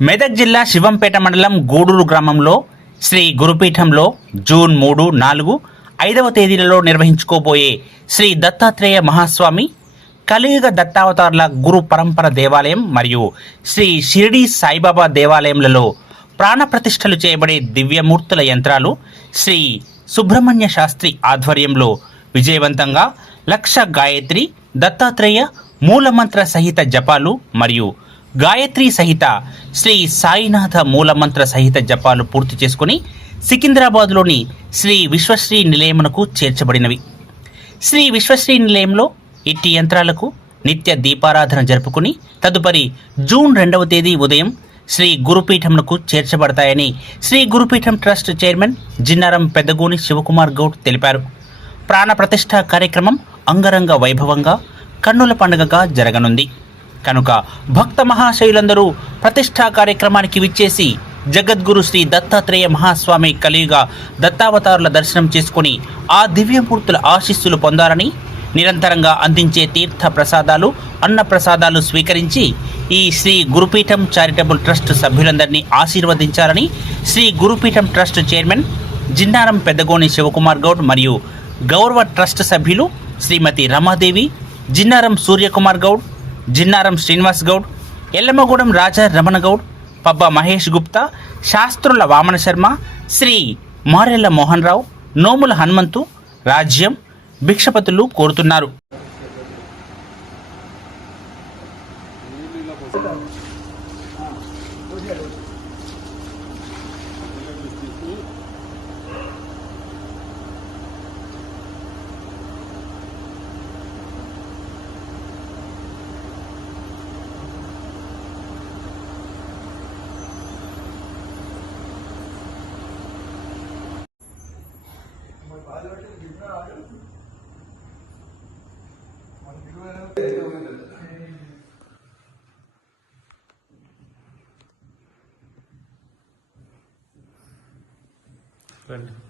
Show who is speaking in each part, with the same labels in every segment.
Speaker 1: మెదక్ జిల్లా శివంపేట మండలం గూడూరు గ్రామంలో శ్రీ గురుపీఠంలో జూన్ మూడు నాలుగు ఐదవ తేదీలలో నిర్వహించుకోబోయే శ్రీ దత్తాత్రేయ మహాస్వామి కలియుగ దత్తావతారుల గురు పరంపర దేవాలయం మరియు శ్రీ షిరిడి సాయిబాబా దేవాలయంలలో ప్రాణప్రతిష్ఠలు చేయబడే దివ్యమూర్తుల యంత్రాలు శ్రీ సుబ్రహ్మణ్య శాస్త్రి ఆధ్వర్యంలో విజయవంతంగా లక్ష గాయత్రి దత్తాత్రేయ మూలమంత్ర సహిత జపాలు మరియు గాయత్రి సహిత శ్రీ సాయినాథ మూలమంత్ర సహిత జపాలు పూర్తి చేసుకుని సికింద్రాబాద్లోని శ్రీ విశ్వశ్రీ నిలయమునకు చేర్చబడినవి. శ్రీ విశ్వశ్రీ నిలయంలో ఇట్టి యంత్రాలకు నిత్య దీపారాధన జరుపుకుని తదుపరి జూన్ రెండవ తేదీ ఉదయం శ్రీ గురుపీఠంకు చేర్చబడతాయని శ్రీ గురుపీఠం ట్రస్ట్ చైర్మన్ జిన్నారం పెద్దగూని శివకుమార్ గౌడ్ తెలిపారు. ప్రాణప్రతిష్ఠ కార్యక్రమం అంగరంగ వైభవంగా కన్నుల పండుగగా జరగనుంది. కనుక భక్త మహాశయులందరూ ప్రతిష్ఠా కార్యక్రమానికి విచ్చేసి జగద్గురు శ్రీ దత్తాత్రేయ మహాస్వామి కలియుగ దత్తావతారుల దర్శనం చేసుకుని ఆ దివ్యమూర్తుల ఆశీస్సులు పొందాలని నిరంతరంగా అందించే తీర్థ ప్రసాదాలు అన్న ప్రసాదాలు స్వీకరించి ఈ శ్రీ గురుపీఠం చారిటబుల్ ట్రస్ట్ సభ్యులందరినీ ఆశీర్వదించాలని శ్రీ గురుపీఠం ట్రస్ట్ చైర్మన్ జిన్నారం పెద్దగోని శివకుమార్ గౌడ్ మరియు గౌరవ ట్రస్ట్ సభ్యులు శ్రీమతి రమాదేవి జిన్నారం సూర్యకుమార్ గౌడ్ జిన్నారం శ్రీనివాస్ గౌడ్ ఎల్లమ్మగూడెం రాజా రమణ గౌడ్ పబ్బ మహేష్ గుప్తా శాస్త్రుల వామన శర్మ శ్రీ మారెల్ల మోహన్ రావు నోముల హనుమంతు రాజ్యం భిక్షపతులు కోరుతున్నారు.
Speaker 2: Good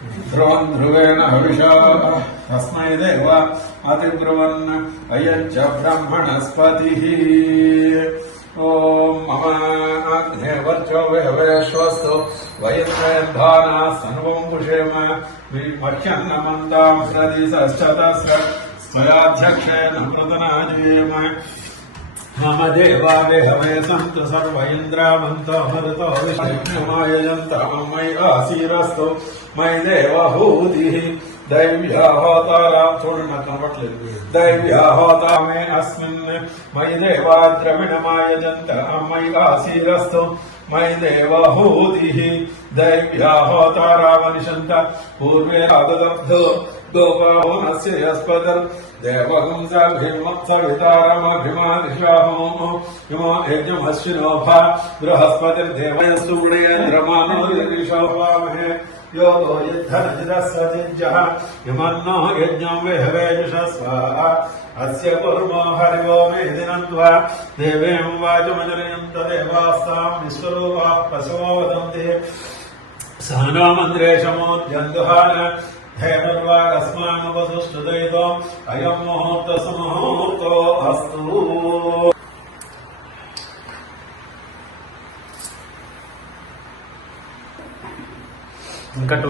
Speaker 2: دھو دھوشا تسم دیکھ چپتی مندر ست سیا نتنا میوے سنت سرندر మై దేవహూతి దైవ్యాహోతారా చూడండి నాకు కనపట్లేదు దైవ్యాహోతామే అస్మిన్ మయి దేవా ద్రవిణమాయజంత మయి ఆశీరస్తు మయి దేవహూతి దైవ్యాహోతారా మనిషంత పూర్వే రాగదబ్ధో గోపాహోనస్య యస్పదర్ దేవగుంసభిమత్సవితారమభిమాదిశాహో ఇమో యజ్ఞమశ్వినోభ బృహస్పతిర్దేవయస్తు గుణయేంద్రమానోదిషోభామహే योगो युद्धनजिदस्वजिज्यः यमन्नो यज्ञं विहवेजुष स्वाहा अस्य कुर्मो हरिवो मेदिनं त्वा देवीं वाचमजलिनं तदेवास्तां विश्वरूपाः पशवो वदन्ति सहनो मन्त्रेशमोद्यन्दुहान हेमर्वागस्मानुपसुष्टुदयितो अयं मुहूर्तसुमुहूर्तो अस्तु ఇంకా టూ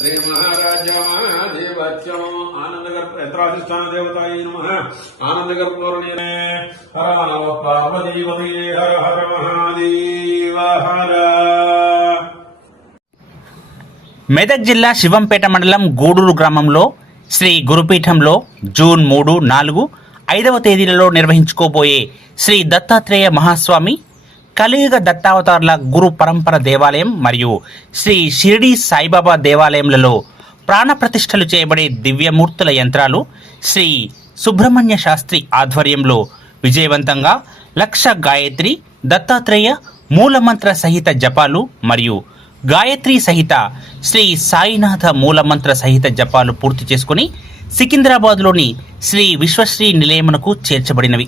Speaker 2: వైరాగ్యం పారమేష్టిమో రాజ్యం శ్రీ మహారాజ్యమాధిపత్యం ఆనందగర్ యంత్రాధిష్టాన దేవతాయ నమ. ఆనందగర్పూర్ణే హర నమ పార్వతీవతి హర హర మహాదేవ హర.
Speaker 1: మెదక్ జిల్లా శివంపేట మండలం గూడూరు గ్రామంలో శ్రీ గురుపీఠంలో జూన్ మూడు నాలుగు ఐదవ తేదీలలో నిర్వహించుకోబోయే శ్రీ దత్తాత్రేయ మహాస్వామి కలియుగ దత్తావతారుల గురు పరంపర దేవాలయం మరియు శ్రీ షిరిడి సాయిబాబా దేవాలయంలలో ప్రాణప్రతిష్ఠలు చేయబడే దివ్యమూర్తుల యంత్రాలు శ్రీ సుబ్రహ్మణ్య శాస్త్రి ఆధ్వర్యంలో విజయవంతంగా లక్ష గాయత్రి దత్తాత్రేయ మూలమంత్ర సహిత జపాలు మరియు గాయత్రి సహిత శ్రీ సాయినాథ మూలమంత్ర సహిత జపాలు పూర్తి చేసుకుని సికింద్రాబాద్లోని శ్రీ విశ్వశ్రీ నిలయమునకు చేర్చబడినవి.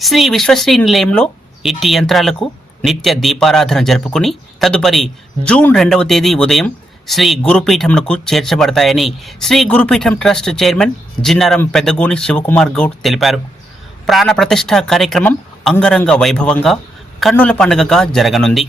Speaker 1: శ్రీ విశ్వశ్రీ నిలయంలో ఇట్టి యంత్రాలకు నిత్య దీపారాధన జరుపుకుని తదుపరి జూన్ రెండవ తేదీ ఉదయం శ్రీ గురుపీఠంకు చేర్చబడతాయని శ్రీ గురుపీఠం ట్రస్ట్ చైర్మన్ జిన్నారం పెద్దగూని శివకుమార్ గౌడ్ తెలిపారు. ప్రాణప్రతిష్ఠ కార్యక్రమం అంగరంగ వైభవంగా కన్నుల పండుగగా జరగనుంది.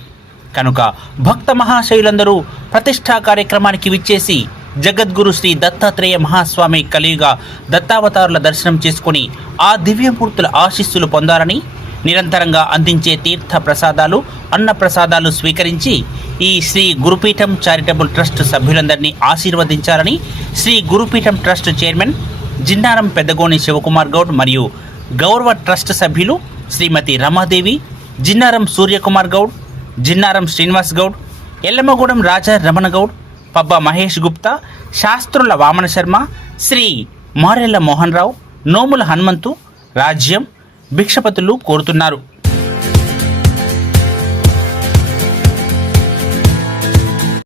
Speaker 1: కనుక భక్త మహాశయులందరూ ప్రతిష్ఠా కార్యక్రమానికి విచ్చేసి జగద్గురు శ్రీ దత్తాత్రేయ మహాస్వామి కలియుగ దత్తావతారుల దర్శనం చేసుకుని ఆ దివ్యమూర్తుల ఆశీస్సులు పొందాలని నిరంతరంగా అందించే తీర్థ ప్రసాదాలు అన్న ప్రసాదాలు స్వీకరించి ఈ శ్రీ గురుపీఠం చారిటబుల్ ట్రస్ట్ సభ్యులందరినీ ఆశీర్వదించాలని శ్రీ గురుపీఠం ట్రస్ట్ చైర్మన్ జిన్నారం పెద్దగోని శివకుమార్ గౌడ్ మరియు గౌరవ ట్రస్ట్ సభ్యులు శ్రీమతి రమాదేవి జిన్నారం సూర్యకుమార్ గౌడ్ జిన్నారం శ్రీనివాస్ గౌడ్ ఎల్లమ్మగూడెం రాజా రమణ గౌడ్ పబ్బ మహేష్ గుప్తా శాస్త్రుల వామన శర్మ శ్రీ మారెల్ల మోహన్ రావు నోముల హనుమంతు రాజ్యం భిక్షపతులు కోరుతున్నారు.